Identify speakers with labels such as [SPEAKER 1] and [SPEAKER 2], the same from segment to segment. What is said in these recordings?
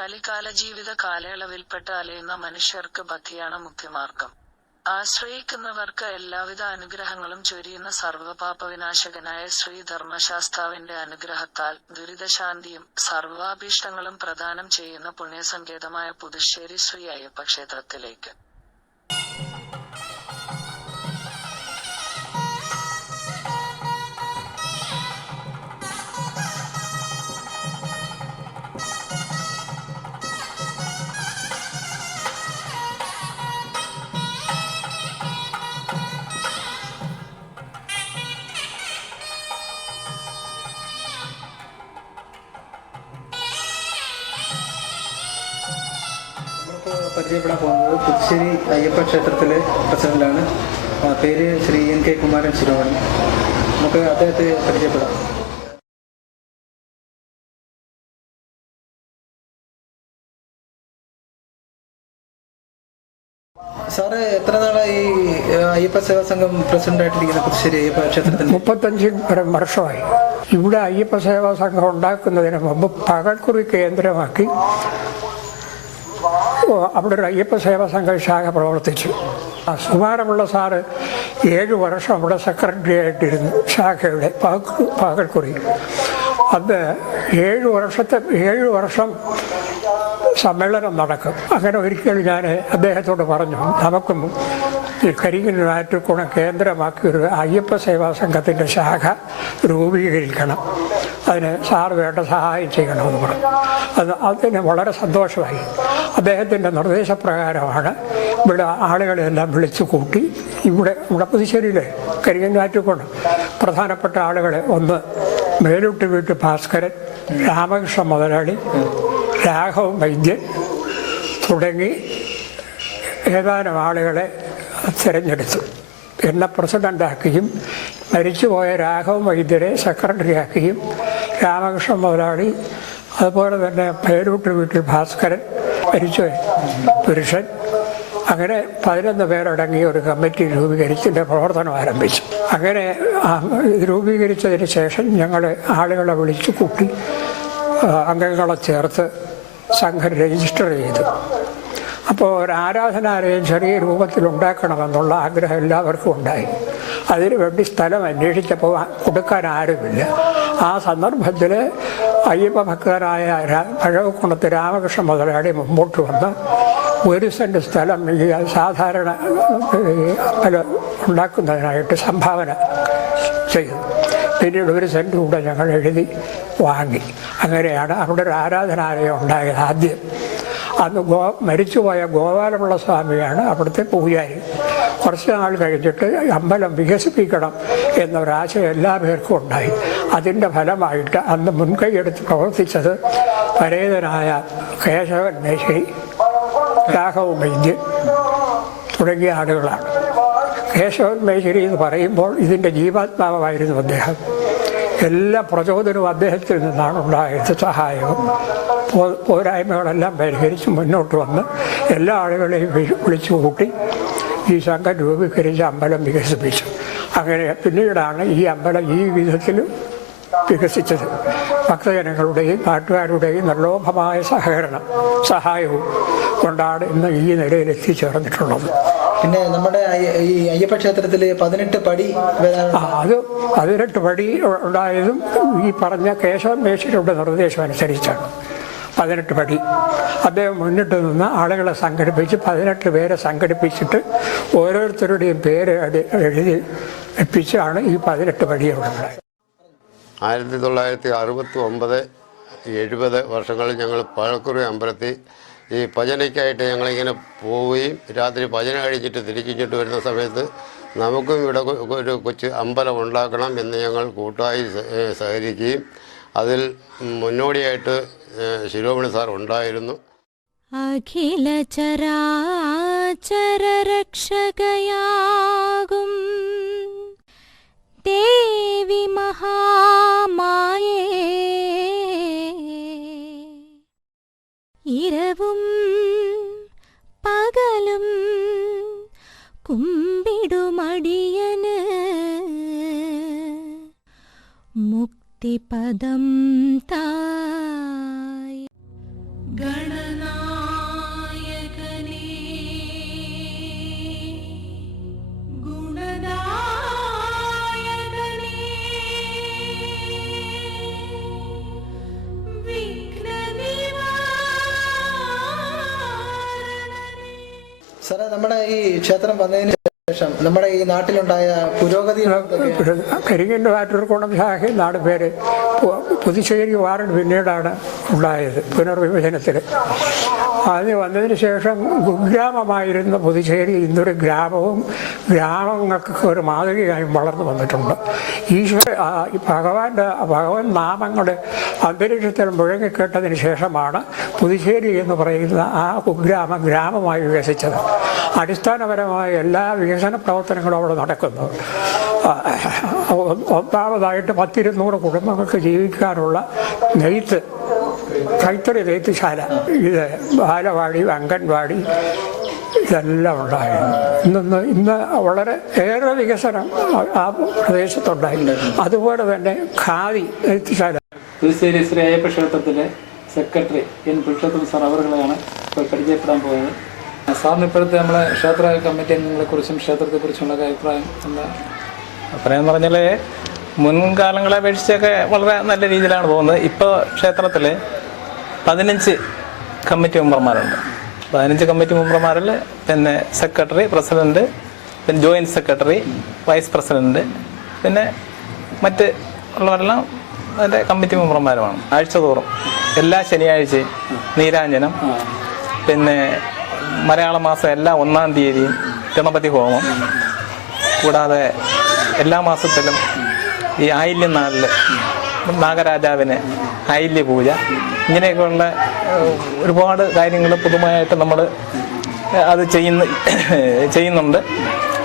[SPEAKER 1] കലികാല ജീവിത കാലയളവിൽപ്പെട്ട് അലയുന്ന മനുഷ്യർക്ക് ഭക്തിയാണ് മുഖ്യമാർഗം. ആശ്രയിക്കുന്നവർക്ക് എല്ലാവിധ അനുഗ്രഹങ്ങളും ചൊരിയുന്ന സർവപാപവിനാശകനായ ശ്രീ ധർമ്മശാസ്താവിന്റെ അനുഗ്രഹത്താൽ ദുരിതശാന്തിയും സർവാഭീഷ്ടങ്ങളും പ്രദാനം ചെയ്യുന്ന പുണ്യസങ്കേതമായ പുതുശ്ശേരി ശ്രീ അയ്യപ്പ ക്ഷേത്രത്തിലേക്ക്.
[SPEAKER 2] പരിചയപ്പെടാൻ പോകുന്നത് പുതുശ്ശേരി അയ്യപ്പ ക്ഷേത്രത്തിലെ പ്രസിഡന്റാണ്. പേര് ശ്രീ എൻ കെ കുമാരൻ ശിരോമണി. നമുക്ക് അദ്ദേഹത്തെ പരിചയപ്പെടാം. സാറ് എത്ര നാളായി അയ്യപ്പ സേവാ സംഘം പ്രസിഡന്റായിട്ടിരിക്കുന്ന പുതുശ്ശേരി അയ്യപ്പ ക്ഷേത്രത്തിൽ?
[SPEAKER 3] മുപ്പത്തഞ്ച് വർഷമായി. ഇവിടെ അയ്യപ്പ സേവാ സംഘം ഉണ്ടാക്കുന്നതിന് മുമ്പ് പകൽക്കുറി കേന്ദ്രമാക്കി അവിടെ ഒരു അയ്യപ്പ സേവാ സംഘ ശാഖ പ്രവർത്തിച്ചു. ആ സുമാരമുള്ള സാറ് ഏഴ് വർഷം അവിടെ സെക്രട്ടറി ആയിട്ടിരുന്നു ശാഖയുടെ പകൽ- പകൽക്കുറി. അത് ഏഴ് വർഷത്തെ ഏഴ് വർഷം സമ്മേളനം നടക്കും. അങ്ങനെ ഒരിക്കൽ ഞാൻ അദ്ദേഹത്തോട് പറഞ്ഞു നമുക്കും ഈ കരിങ്ങനാറ്റുകുണം കേന്ദ്രമാക്കി ഒരു അയ്യപ്പ സേവാ സംഘത്തിന്റെ ശാഖ രൂപീകരിക്കണം. അതിന് സാർ വേണ്ട സഹായം ചെയ്യണമെന്ന് പറഞ്ഞു. അത് അതിന് വളരെ സന്തോഷമായി. അദ്ദേഹത്തിന്റെ നിർദ്ദേശപ്രകാരമാണ് ഇവിടെ ആളുകളെല്ലാം വിളിച്ചു കൂട്ടി ഇവിടെ ഇവിടെ പുതുശ്ശേരിയിലെ കരിങ്ങനാറ്റുകുണം പ്രധാനപ്പെട്ട ആളുകളെ ഒന്ന് മേലോട്ട് വീട്ട് ഭാസ്കരൻ രാമകൃഷ്ണ മുതലാളി രാഘവ വൈദ്യൻ തുടങ്ങി ഏതാനും ആളുകളെ തിരഞ്ഞെടുത്തു. എന്നെ പ്രസിഡന്റാക്കുകയും മരിച്ചുപോയ രാഘവ വൈദ്യരെ സെക്രട്ടറിയാക്കുകയും രാമകൃഷ്ണൻ മുതലാളി അതുപോലെ തന്നെ പേരൂട്ട് വീട്ടിൽ ഭാസ്കരൻ മരിച്ചു. പുരുഷൻ. അങ്ങനെ പതിനൊന്ന് പേരടങ്ങിയ ഒരു കമ്മിറ്റി രൂപീകരിച്ചതിന്റെ പ്രവർത്തനം ആരംഭിച്ചു. അങ്ങനെ രൂപീകരിച്ചതിന് ശേഷം ഞങ്ങൾ ആളുകളെ വിളിച്ചു കൂട്ടി അംഗങ്ങളെ ചേർത്ത് സംഘം രജിസ്റ്റർ ചെയ്തു. അപ്പോൾ ഒരു ആരാധനാലയം ചെറിയ രൂപത്തിൽ ഉണ്ടാക്കണമെന്നുള്ള ആഗ്രഹം എല്ലാവർക്കും ഉണ്ടായി. അതിനു വേണ്ടി സ്ഥലം അന്വേഷിച്ചപ്പോൾ കൊടുക്കാൻ ആരുമില്ല. ആ സന്ദർഭത്തിൽ അയ്യപ്പ ഭക്തരായ പഴവക്കുണത്ത് രാമകൃഷ്ണ മുതലാളി മുമ്പോട്ട് വന്ന് ഒരു സെന്റ് സ്ഥലം ഈ സാധാരണ ഉണ്ടാക്കുന്നതിനായിട്ട് സംഭാവന ചെയ്തു. പിന്നീട് ഒരു സെന്റ് കൂടെ ഞങ്ങൾ എഴുതി വാങ്ങി. അങ്ങനെയാണ് അവിടെ ഒരു ആരാധനാലയം ഉണ്ടായത് ആദ്യം. അന്ന് ഗോ മരിച്ചുപോയ ഗോപാലപിള്ള സ്വാമിയാണ് അവിടുത്തെ പൂജാരി. കുറച്ച് നാൾ കഴിഞ്ഞിട്ട് അമ്പലം വികസിപ്പിക്കണം എന്നൊരാശയം എല്ലാ പേർക്കും ഉണ്ടായി. അതിന്റെ ഫലമായിട്ട് അന്ന് മുൻകൈയെടുത്ത് പ്രവർത്തിച്ചത് പരേതനായ കേശവൻ മേശ്ശേരി രാഘവ വൈദ്യൻ തുടങ്ങിയ ആളുകളാണ്. കേശവൻ മേശ്വരി എന്ന് പറയുമ്പോൾ ഇതിന്റെ ജീവാത്മാവായിരുന്നു അദ്ദേഹം. എല്ലാ പ്രചോദനവും അദ്ദേഹത്തിൽ നിന്നാണ് ഉണ്ടായത് സഹായവും. പോരായ്മകളെല്ലാം പരിഹരിച്ച് മുന്നോട്ട് വന്ന് എല്ലാ ആളുകളെയും വിളിച്ചു കൂട്ടി ഈ സംഘം രൂപീകരിച്ച് അമ്പലം വികസിപ്പിച്ചു. അങ്ങനെ പിന്നീടാണ് ഈ അമ്പലം ഈ വിധത്തിൽ വികസിച്ചത്. ഭക്തജനങ്ങളുടെയും നാട്ടുകാരുടെയും നിർലോഭമായ സഹകരണം സഹായവും കൊണ്ടാണ് ഇന്ന് ഈ നിലയിൽ എത്തിച്ചേർന്നിട്ടുള്ളത്
[SPEAKER 2] പിന്നെ നമ്മുടെ ഈ അയ്യപ്പ ക്ഷേത്രത്തിൽ പതിനെട്ട് പടി
[SPEAKER 3] അത് പതിനെട്ട് പടി ഉണ്ടായതും ഈ പറഞ്ഞ കേശവൻ മേശിയുടെ നിർദ്ദേശം അനുസരിച്ചാണ് പതിനെട്ട് പടി. അദ്ദേഹം മുന്നിട്ട് നിന്ന് ആളുകളെ സംഘടിപ്പിച്ച് പതിനെട്ട് പേരെ സംഘടിപ്പിച്ചിട്ട് ഓരോരുത്തരുടെയും പേര് എഴുതി എപ്പിച്ചാണ് ഈ പതിനെട്ട് പടി അവിടെ ഉണ്ടായത്.
[SPEAKER 4] ആയിരത്തി തൊള്ളായിരത്തി അറുപത്തി ഒമ്പത് എഴുപത് വർഷങ്ങളിൽ ഞങ്ങൾ പഴക്കുറി അമ്പലത്തിൽ ഈ ഭജനയ്ക്കായിട്ട് ഞങ്ങളിങ്ങനെ പോവുകയും രാത്രി ഭജന കഴിച്ചിട്ട് തിരിച്ചിട്ട് വരുന്ന സമയത്ത് നമുക്കും ഇവിടെ ഒരു കൊച്ചു അമ്പലം ഉണ്ടാക്കണം എന്ന് ഞങ്ങൾ കൂട്ടായി സഹകരിക്കുകയും അതിൽ മുന്നോടിയായിട്ട് ശിരോമണി സാർ ഉണ്ടായിരുന്നു.
[SPEAKER 5] അഖില ചരാചര భక్తి పదం తాయ్. గణనాయకనే గుణదాయకనే సరే రమణ ఈ క్షేత్రం
[SPEAKER 2] పదైన നമ്മുടെ ഈ നാട്ടിലുണ്ടായ പുരോഗതി
[SPEAKER 3] കരിങ്ങന്റെ നാട്ടിൽ ശാഖ നാട് പേര്. പുതുശ്ശേരി വാർഡ് പിന്നീടാണ് ഉണ്ടായത് പുനർവിഭജനത്തിൽ. അത് വന്നതിന് ശേഷം കുഗ്രാമമായിരുന്ന പുതുശ്ശേരി ഇന്നൊരു ഗ്രാമവും ഗ്രാമങ്ങൾക്ക് ഒരു മാതൃകയായും വളർന്നു വന്നിട്ടുണ്ട്. ഈശ്വര ഭഗവാന്റെ ഭഗവൻ നാമങ്ങൾ അന്തരീക്ഷത്തിൽ മുഴങ്ങിക്കേട്ടതിന് ശേഷമാണ് പുതുശ്ശേരി എന്ന് പറയുന്ന ആ കുഗ്രാമം ഗ്രാമമായി വികസിച്ചത്. അടിസ്ഥാനപരമായ എല്ലാ വികസന പ്രവർത്തനങ്ങളും അവിടെ നടക്കുന്നു. ഒന്നാമതായിട്ട് പത്തിരുന്നൂറ് കുടുംബങ്ങൾക്ക് ജീവിക്കാനുള്ള നെയ്ത്ത് കൈത്തറി നെയ്ത്തുശാല. ഇത് ബാലവാടി അംഗൻവാടി ഇതെല്ലാം ഉണ്ടായിരുന്നു. ഇന്ന് ഇന്ന് വളരെ ഏറെ വികസനം ആ- ആ പ്രദേശത്തുണ്ടായി അതുപോലെ തന്നെ ഖാദി നെയ്ത്തുശാല.
[SPEAKER 6] പുതുശ്ശേരി ശ്രീ അയ്യപ്പ ക്ഷേത്രത്തിലെ സെക്രട്ടറി എൻ പുരുഷോത്തം സാർ അവരുകളെയാണ് ഇപ്പോൾ പരിചയപ്പെടാൻ പോകുന്നത്. സാറിന് ഇപ്പോഴത്തെ നമ്മളെ ക്ഷേത്ര കമ്മിറ്റി അംഗങ്ങളെക്കുറിച്ചും ക്ഷേത്രത്തെക്കുറിച്ചുള്ള അഭിപ്രായം എന്താ?
[SPEAKER 7] അഭിപ്രായം പറഞ്ഞാൽ മുൻകാലങ്ങളെ അപേക്ഷിച്ചൊക്കെ വളരെ നല്ല രീതിയിലാണ് പോകുന്നത്. ഇപ്പോൾ ക്ഷേത്രത്തിൽ പതിനഞ്ച് കമ്മിറ്റി മെമ്പർമാരുണ്ട്. പതിനഞ്ച് കമ്മിറ്റി മെമ്പർമാരിൽ പിന്നെ സെക്രട്ടറി പ്രസിഡന്റ് പിന്നെ ജോയിന്റ് സെക്രട്ടറി വൈസ് പ്രസിഡന്റ് പിന്നെ മറ്റ് ഉള്ളവരെല്ലാം അതിന്റെ കമ്മിറ്റി മെമ്പർമാരുമാണ്. ആഴ്ച തോറും എല്ലാ ശനിയാഴ്ചയും നീരാഞ്ജനം പിന്നെ മലയാള മാസം എല്ലാ ഒന്നാം തീയതിയും ഗണപതി ഹോമം. കൂടാതെ എല്ലാ മാസത്തിലും ഈ ആയില്യ നാളിൽ നാഗരാജാവിന് ആയില്യ പൂജ. ഇങ്ങനെയൊക്കെയുള്ള ഒരുപാട് കാര്യങ്ങൾ പുതുമയായിട്ട് നമ്മൾ അത് ചെയ്യുന്ന ചെയ്യുന്നുണ്ട്.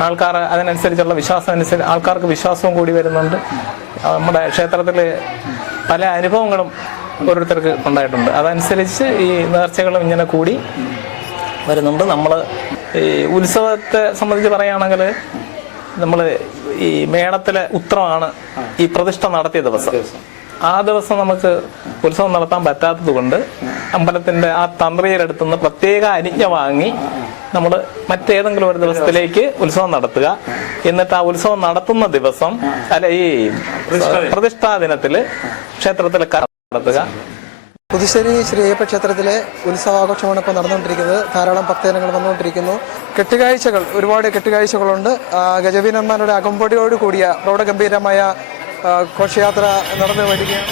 [SPEAKER 7] ആൾക്കാർ അതിനനുസരിച്ചുള്ള വിശ്വാസം അനുസരിച്ച് ആൾക്കാർക്ക് വിശ്വാസവും കൂടി വരുന്നുണ്ട്. നമ്മുടെ ക്ഷേത്രത്തിൽ പല അനുഭവങ്ങളും ഓരോരുത്തർക്ക് ഉണ്ടായിട്ടുണ്ട്. അതനുസരിച്ച് ഈ നേർച്ചകളും ഇങ്ങനെ കൂടി വരുന്നുണ്ട്. നമ്മൾ ഈ ഉത്സവത്തെ സംബന്ധിച്ച് പറയുകയാണെങ്കിൽ നമ്മൾ ഈ മേളത്തിലെ ഉത്രമാണ് ഈ പ്രതിഷ്ഠ നടത്തിയ ദിവസം. ആ ദിവസം നമുക്ക് ഉത്സവം നടത്താൻ പറ്റാത്തത് കൊണ്ട് അമ്പലത്തിന്റെ ആ തന്ത്രിയുടെ അടുത്ത് നിന്ന് പ്രത്യേക അനുജ്ഞ വാങ്ങി നമ്മൾ മറ്റേതെങ്കിലും ഒരു ദിവസത്തിലേക്ക് ഉത്സവം നടത്തുക. എന്നിട്ട് ആ ഉത്സവം നടത്തുന്ന ദിവസം അല്ല ഈ പ്രതിഷ്ഠാ ദിനത്തിൽ ക്ഷേത്രത്തിൽ നടത്തുക.
[SPEAKER 2] പുതുശ്ശേരി ശ്രീ അയ്യപ്പ ക്ഷേത്രത്തിലെ ഉത്സവാഘോഷമാണ് ഇപ്പോൾ നടന്നുകൊണ്ടിരിക്കുന്നത്. ധാരാളം ഭക്തജനങ്ങൾ വന്നുകൊണ്ടിരിക്കുന്നു. കെട്ടുകാഴ്ചകൾ ഒരുപാട് കെട്ടുകാഴ്ചകളുണ്ട്. ഗജവീരന്മാരുടെ അകമ്പടിയോട് കൂടിയ പ്രൗഢഗംഭീരമായ ഘോഷയാത്ര നടന്നു വരികയാണ്.